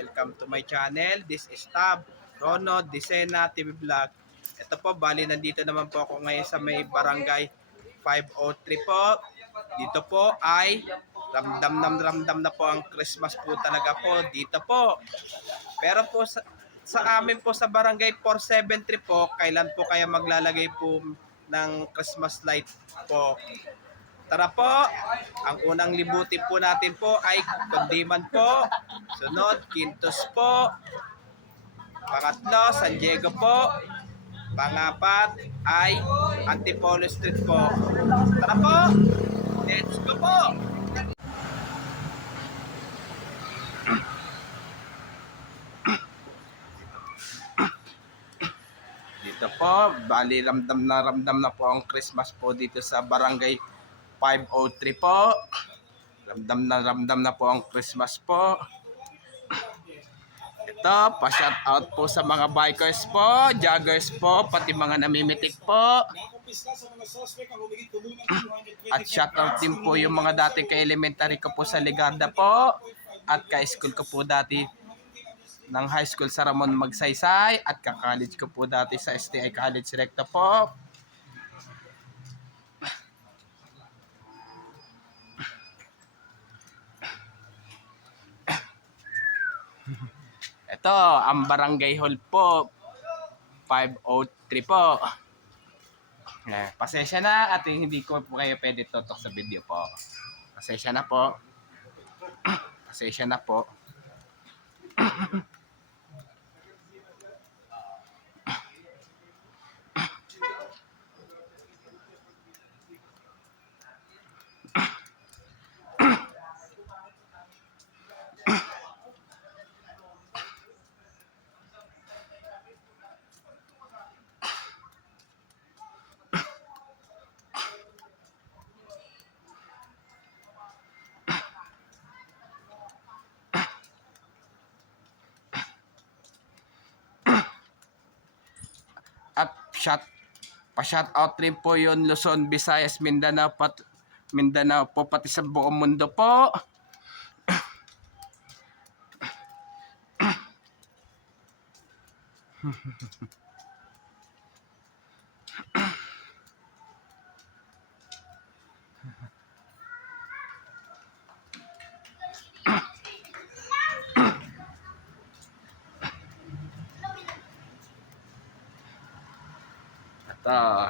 Welcome to my channel. This is Tab, Ronald, Disena, TV Vlog. Ito po, bali nandito naman po ako ngayon sa may barangay 503 po. Dito po ay ramdam na po ang Christmas po talaga po dito po. Pero po sa amin po sa barangay 473 po, kailan po kaya maglalagay po ng Christmas light po? Tara po, ang unang libutin po natin po ay Kundiman po. Sunod, Quintos po. Pangatlo, San Diego po. Pangapat ay Antipolo Street po. Tara po, let's go po! Dito po, bali ramdam na po ang Christmas po dito sa barangay 503 po. Ramdam na po ang Christmas po. Ito, pa-shout out po sa mga bikers po, joggers po, pati mga namimitik po. At shout out din po yung mga dating ka-elementary ko po sa Ligarda po. At ka-school ko po dati ng high school sa Ramon Magsaysay. At ka-college ko po dati sa STI College Recto po. Ito, ang barangay hall po, 503 po. Pasensya na at hindi ko po kayo pwede tutok sa video po. Pasensya na po. Pasensya na po. At pa-shout out rin po yun Luzon, Visayas, Mindanao po pati sa buong mundo po. Ito.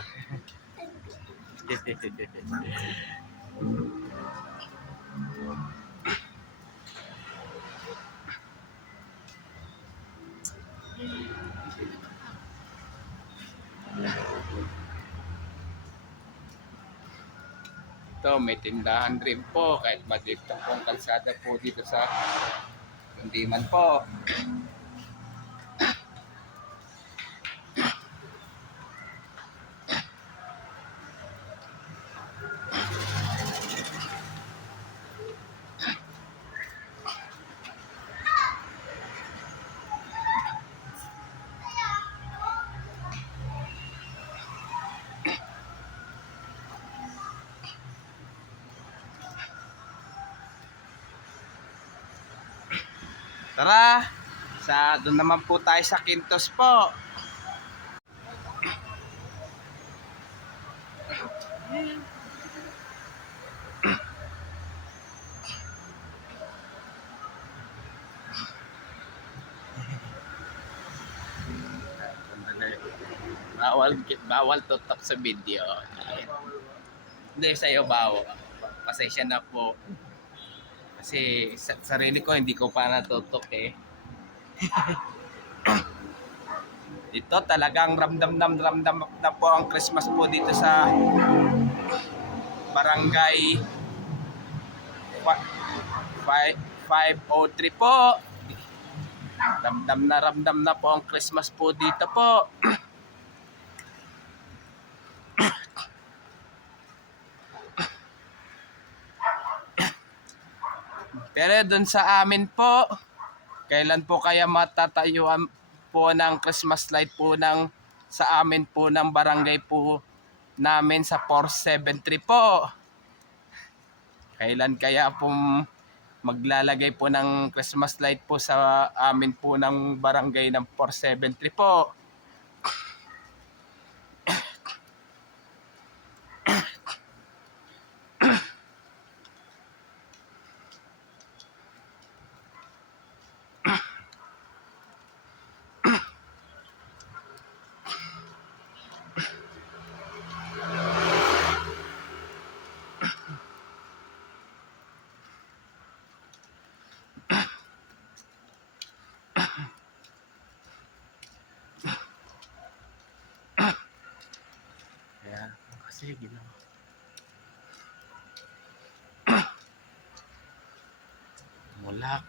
Ito, may tindahan rin po kahit madliktong pong kalsada po dito sa Kundiman po. Tara, doon naman po tayo sa Quintos po. Bawal tutok sa video. Hindi sa'yo bawal. Pasensya na po. Kasi sarili ko hindi ko pa natutok eh. Dito talagang ramdam na po ang Christmas po dito sa barangay 503 po. Ramdam na po ang Christmas po dito po. Pero dun sa amin po, kailan po kaya matatayuan po ng Christmas light po sa amin po ng barangay po namin sa 473 po. Kailan kaya po maglalagay po ng Christmas light po sa amin po ng barangay ng 473 po. Ayan, kasi ginawa. Mulak.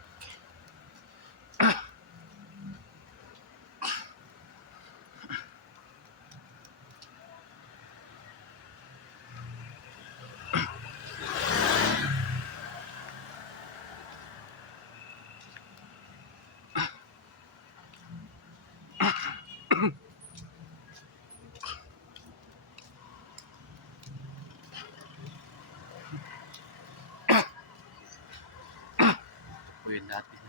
Yun natin.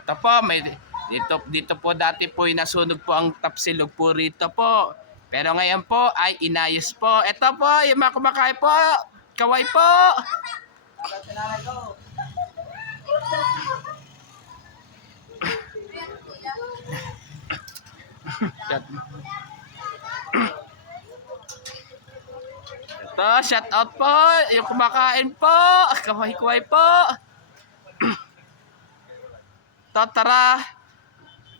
Ito po, may dito po dati po nasunog po ang tapsilog po rito po. Pero ngayon po ay inayos po. Ito po, yung mga kumakain po. Kaway po. Ito, shout out po. Yung kumakain po. Kaway-kaway po. Ito, tara.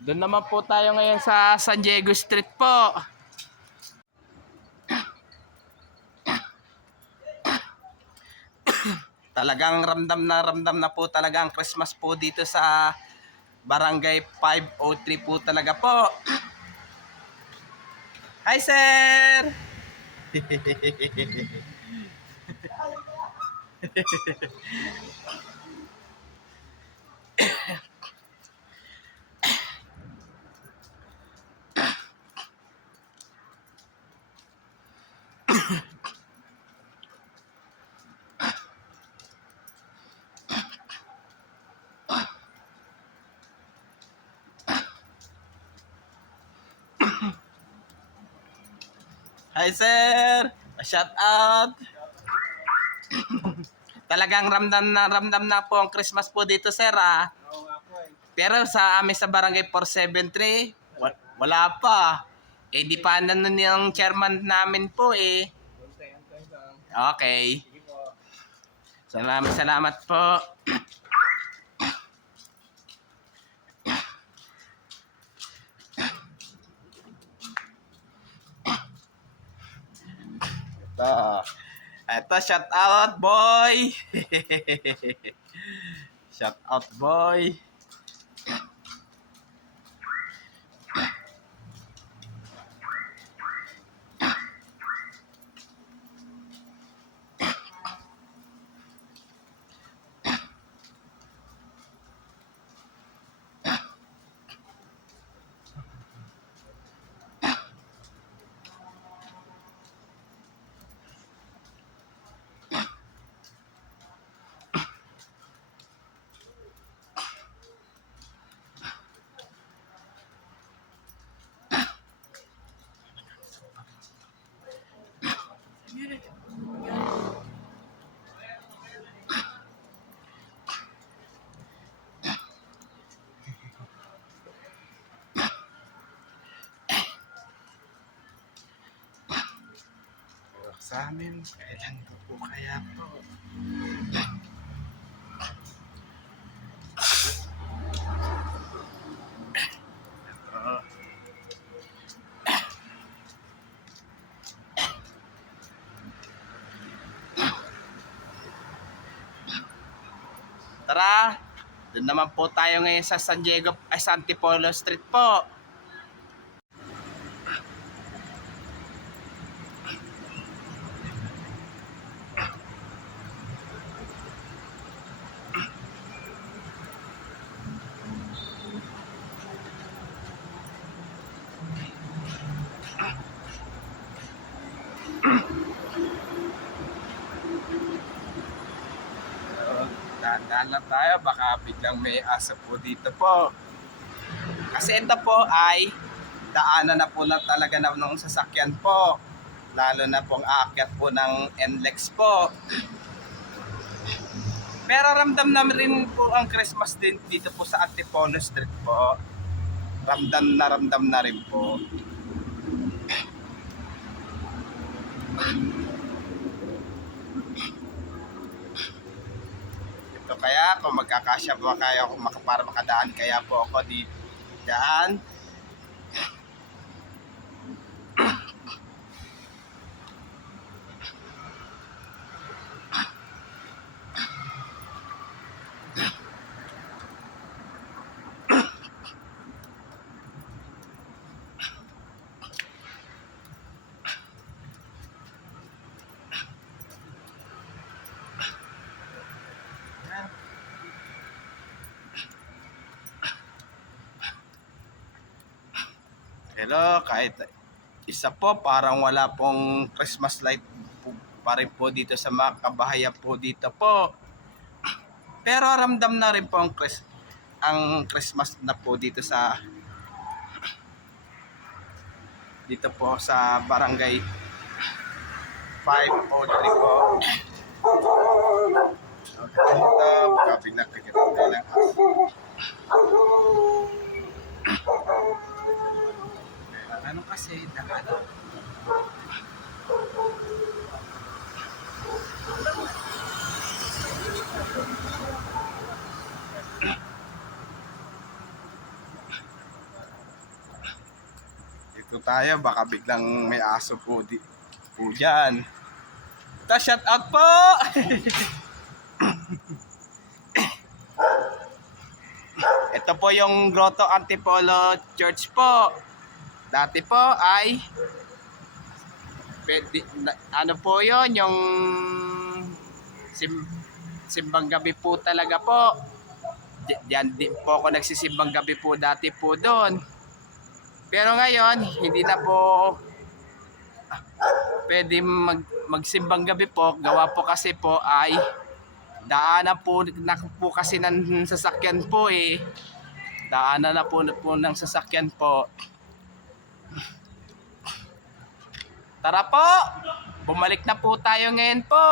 Doon naman po tayo ngayon sa San Diego Street po. Talagang ramdam na po talaga ang Christmas po dito sa Barangay 503 po talaga po. Hi, sir! Hi, sir! Shout out! Talagang ramdam na po ang Christmas po dito, sir, ah. Oo nga po eh. Pero sa amin sa Barangay 473, wala pa. Eh, di pa nanon yung chairman namin po eh. Antay lang. Okay. Sige po. Salamat po. Ito, shout out, boy. Shout out, boy. Sa amin, kailan ko po kaya po? Tara, doon naman po tayo ngayon sa San Diego, San Antipolo Street po. Dahan-dahan lang tayo, baka biglang may aso po dito po. Kasi ito po ay daanan na po na talaga ng sasakyan po. Lalo na pong aakyat po ng NLEX po. Pero ramdam na rin po ang Christmas din dito po sa Antipolo Street po. Ramdam na rin po. Ito kaya kung magkakasya po kaya ako para makadaan kaya po ako di dyan. Hello, kahit isa po parang wala pong Christmas light po, pa rin po dito sa mga kabahayan po dito po. Pero ramdam na rin po ang Christmas na po dito po sa barangay 503 po. Okay, ito, baka biglang kagitay lang. Ano kasi, ano? Dito tayo, baka biglang may aso po dyan. Shout out po! Ito po yung Grotto Antipolo Church po. Dati po ay ano po yon, yung simbang gabi po talaga po. Diyan din po ako nagsisimbang gabi po dati po doon. Pero ngayon, hindi na po pwede magsimbang gabi po. Gawa po kasi po ay daanan po na po kasi ng sasakyan po eh. Daanan na po ng sasakyan po. Tara po! Bumalik na po tayo ngayon po.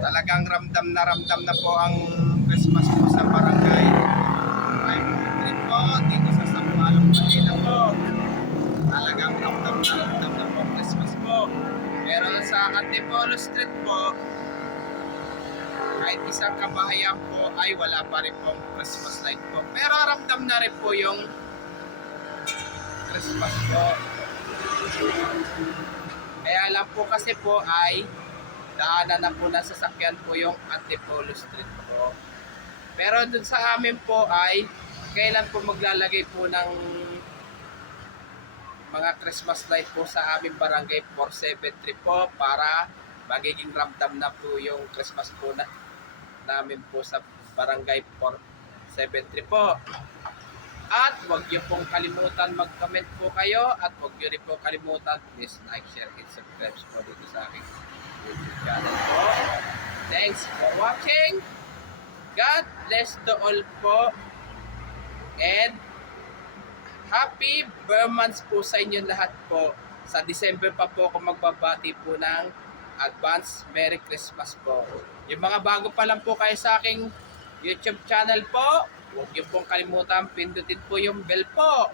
Talagang ramdam na po ang Christmas po sa barangay 503 po. Dito sa Sampalong Manila po. Talagang ramdam na po ang Christmas po. Pero sa Antipolo Street po, kahit isang kabahayan po ay wala pa rin pong Christmas light po. Pero ramdam na rin po yung Christmas po. Kaya lang po kasi po ay daanan na po ng sasakyan po yung Antipolo Street po. Pero dun sa amin po ay kailan po maglalagay po ng mga Christmas light po sa aming barangay 473 po para magiging ramdam na po yung Christmas po namin po sa barangay 473 po. At huwag niyo pong kalimutan mag-comment po kayo at huwag niyo rin po kalimutan please like, share, and subscribe po dito sa aking YouTube channel po. Thanks for watching. God bless to all po. And happy Burmans po sa inyo lahat po. Sa December pa po ako magbabati po ng advance Merry Christmas po. Yung mga bago pa lang po kayo sa aking YouTube channel po, huwag niyo pong kalimutan pindutin po yung bell po.